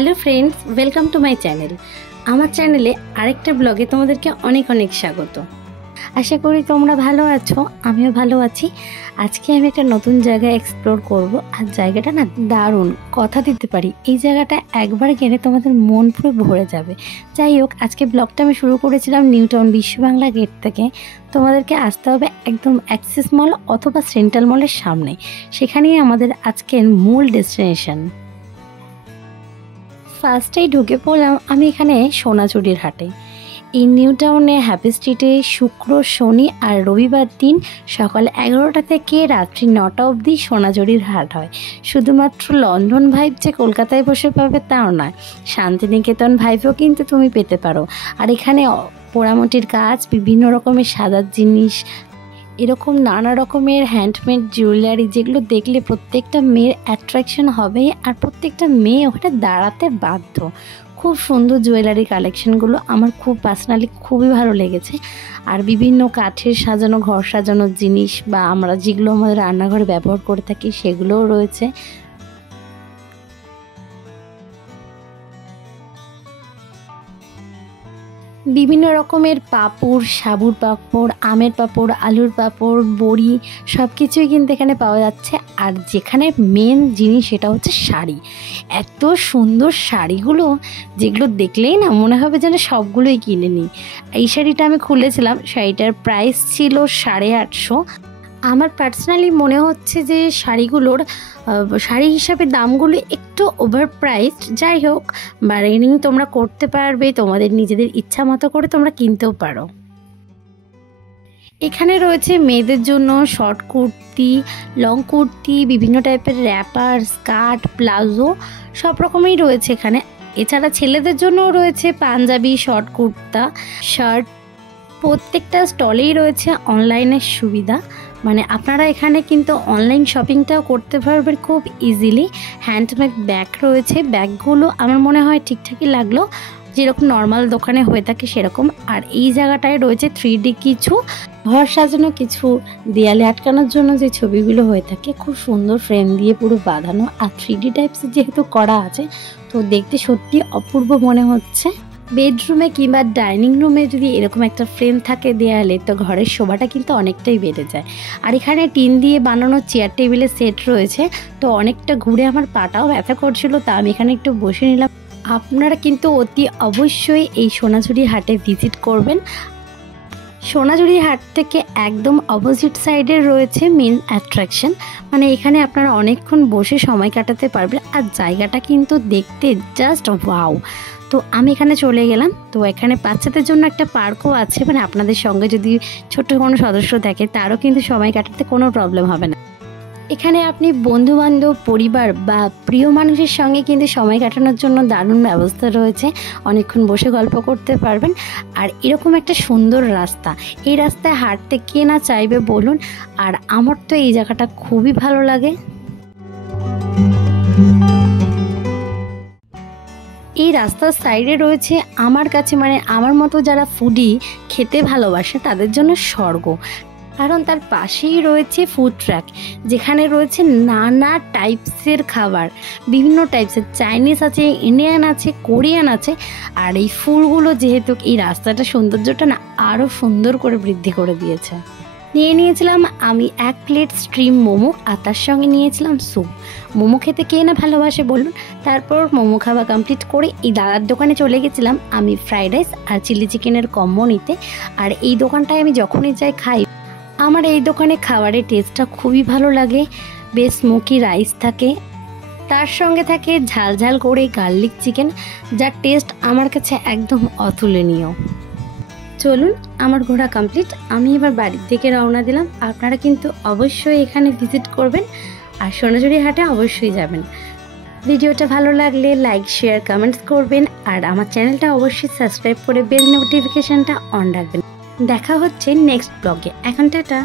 Hello friends, welcome to my channel. আমার চ্যানেলে আরেকটা ব্লগে তোমাদেরকে অনেক অনেক স্বাগত। আশা করি তোমরা ভালো আছো, আমিও ভালো আছি। আজকে আমি একটা নতুন জায়গা এক্সপ্লোর করব, আর জায়গাটা না দারুণ, কথা দিতে পারি এই জায়গাটা একবার গেলে তোমাদের মন পুরো ভরে যাবে। যাই হোক, আজকে ব্লগটা আমি শুরু করেছিলাম নিউ টাউন বিশ্ব বাংলা গেট থেকে। তোমাদেরকে আসতে হবে একদম অ্যাক্সেস মল অথবা সেন্ট্রাল মলের সামনে, সেখানেই আমাদের আজকের মূল ডেস্টিনেশন। ফার্স্টেই ঢুকে পড়লাম আমি এখানে সোনাঝুরির হাটে। এই নিউ টাউনে হ্যাপি স্ট্রিটে শুক্র, শনি আর রবিবার দিন সকাল 11টা থেকে রাত্রি 9টা অবধি সোনাঝুরির হাট হয়। শুধুমাত্র লন্ডন ভাইব যে কলকাতায় বসে পাবে তাও নয়, শান্তিনিকেতন ভাইবও কিন্তু তুমি পেতে পারো। আর এখানে পোড়ামাটির কাজ, বিভিন্ন রকমের সাজার জিনিস, এরকম নানা রকমের হ্যান্ডমেড জুয়েলারি, যেগুলো দেখলে প্রত্যেকটা মেয়ের অ্যাট্রাকশন হবে আর প্রত্যেকটা মেয়ে ওখানে দাঁড়াতে বাধ্য। খুব সুন্দর জুয়েলারি কালেকশনগুলো আমার খুব পার্সোনালি খুবই ভালো লেগেছে। আর বিভিন্ন কাঠের সাজানো, ঘর সাজানোর জিনিস বা আমরা যেগুলো আমাদের রান্নাঘরে ব্যবহার করে থাকি সেগুলোও রয়েছে। বিভিন্ন রকমের পাঁপড়, সাবুর পাঁপড়, আমের পাঁপড়, আলুর পাঁপড়, বড়ি, সব কিছুই কিন্তু এখানে পাওয়া যাচ্ছে। আর যেখানে মেন জিনিস সেটা হচ্ছে শাড়ি। এত সুন্দর শাড়িগুলো, যেগুলো দেখলেই না মনে হবে যেন সবগুলোই কিনে নিই। এই শাড়িটা আমি খুলেছিলাম, শাড়িটার প্রাইস ছিল 850। আমার পার্সোনালি মনে হচ্ছে যে শাড়িগুলোর শাড়ি হিসাবে দামগুলো একটু ওভার প্রাইসড। যাই হোক, বার্গেনিং তোমরা করতে পারবে, তোমাদের নিজেদের ইচ্ছা মতো করে তোমরা কিনতেও পারো। এখানে রয়েছে মেয়েদের জন্য শর্ট কুর্তি, লং কুর্তি, বিভিন্ন টাইপের র্যাপার, স্কার্ট, প্লাজো, সব রকমই রয়েছে এখানে। এছাড়া ছেলেদের জন্যও রয়েছে পাঞ্জাবি, শর্ট কুর্তা, শার্ট। প্রত্যেকটা স্টলেই রয়েছে অনলাইনের সুবিধা, মানে আপনারা এখানে কিন্তু অনলাইন শপিংটাও করতে পারবেন খুব ইজিলি। হ্যান্ডমেড ব্যাগ রয়েছে, ব্যাগগুলো আমার মনে হয় ঠিকঠাকই লাগলো, যেরকম নর্মাল দোকানে হয়ে থাকে সেরকম। আর এই জায়গাটায় রয়েছে 3D কিছু ঘর সাজানো, কিছু দেয়ালে আটকানোর জন্য যে ছবিগুলো হয়ে থাকে, খুব সুন্দর ফ্রেম দিয়ে পুরো বাঁধানো। আর 3D টাইপসের যেহেতু করা আছে, তো দেখতে সত্যি অপূর্ব মনে হচ্ছে। বেডরুমে কিংবা ডাইনিং রুমে যদি এরকম একটা ফ্রেম থাকে দেয়ালে, তো ঘরের শোভাটা কিন্তু অনেকটাই বেড়ে যায়। আর এখানে টিন দিয়ে বানানো চেয়ার টেবিলের সেট রয়েছে, তো অনেকটা ঘুরে আমার পাটাও ব্যথা করছিল, তা আমি এখানে একটু বসে নিলাম। আপনারা কিন্তু অতি অবশ্যই এই সোনাঝুরি হাটে ভিজিট করবেন। সোনাঝুরি হাট থেকে একদম অপোজিট সাইডে রয়েছে মেন অ্যাট্রাকশন, মানে এখানে আপনারা অনেকক্ষণ বসে সময় কাটাতে পারবেন। আর জায়গাটা কিন্তু দেখতে জাস্ট ওয়াও। তো আমি এখানে চলে গেলাম। তো এখানে বাচ্চাদের জন্য একটা পার্কও আছে, মানে আপনাদের সঙ্গে যদি ছোট্ট কোনো সদস্য থাকে তারও কিন্তু সময় কাটাতে কোনো প্রবলেম হবে না। এখানে আপনি বন্ধুবান্ধব, পরিবার বা প্রিয় মানুষের সঙ্গে কিন্তু সময় কাটানোর জন্য দারুণ ব্যবস্থা রয়েছে, অনেকক্ষণ বসে গল্প করতে পারবেন। আর এরকম একটা সুন্দর রাস্তা, এই রাস্তায় হাঁটতে কে না চাইবে বলুন। আর আমার তো এই জায়গাটা খুবই ভালো লাগে। এই রাস্তার সাইডে রয়েছে আমার কাছে, মানে আমার মতো যারা ফুডি, খেতে ভালোবাসে তাদের জন্য স্বর্গ। কারণ তার পাশেই রয়েছে ফুড ট্র্যাক, যেখানে রয়েছে নানা টাইপসের খাবার, বিভিন্ন টাইপসের, চাইনিজ আছে, ইন্ডিয়ান আছে, কোরিয়ান আছে। আর এই ফুডগুলো যেহেতু এই রাস্তাটা সৌন্দর্যটা না আরও সুন্দর করে বৃদ্ধি করে দিয়েছে। নিয়েছিলাম আমি 1 প্লেট স্ট্রিম মোমো, আর তার সঙ্গে নিয়েছিলাম স্যুপ। মোমো খেতে কে না ভালোবাসে বলুন। তারপর মোমো খাওয়া কমপ্লিট করে এই দাদার দোকানে চলে গেছিলাম আমি ফ্রাইড রাইস আর চিলি চিকেনের কম্বো নিতে। আর এই দোকানটায় আমি যখনই যাই খাই, আমার এই দোকানে খাবারের টেস্টটা খুবই ভালো লাগে। বেশ স্মোকি রাইস থাকে, তার সঙ্গে থাকে ঝাল ঝাল করে গার্লিক চিকেন, যার টেস্ট আমার কাছে একদম অতুলনীয়। চলুন, আমার ঘোরা কমপ্লিট, আমি এবার বাড়ির থেকে রওনা দিলাম। আপনারা কিন্তু অবশ্যই এখানে ভিজিট করবেন আর সোনাঝুরি হাটে অবশ্যই যাবেন। ভিডিওটা ভালো লাগলে লাইক, শেয়ার, কমেন্টস করবেন। আর আমার চ্যানেলটা অবশ্যই সাবস্ক্রাইব করে বেল নোটিফিকেশানটা অন রাখবেন। দেখা হচ্ছে নেক্সট ব্লগে। এখন টাটা।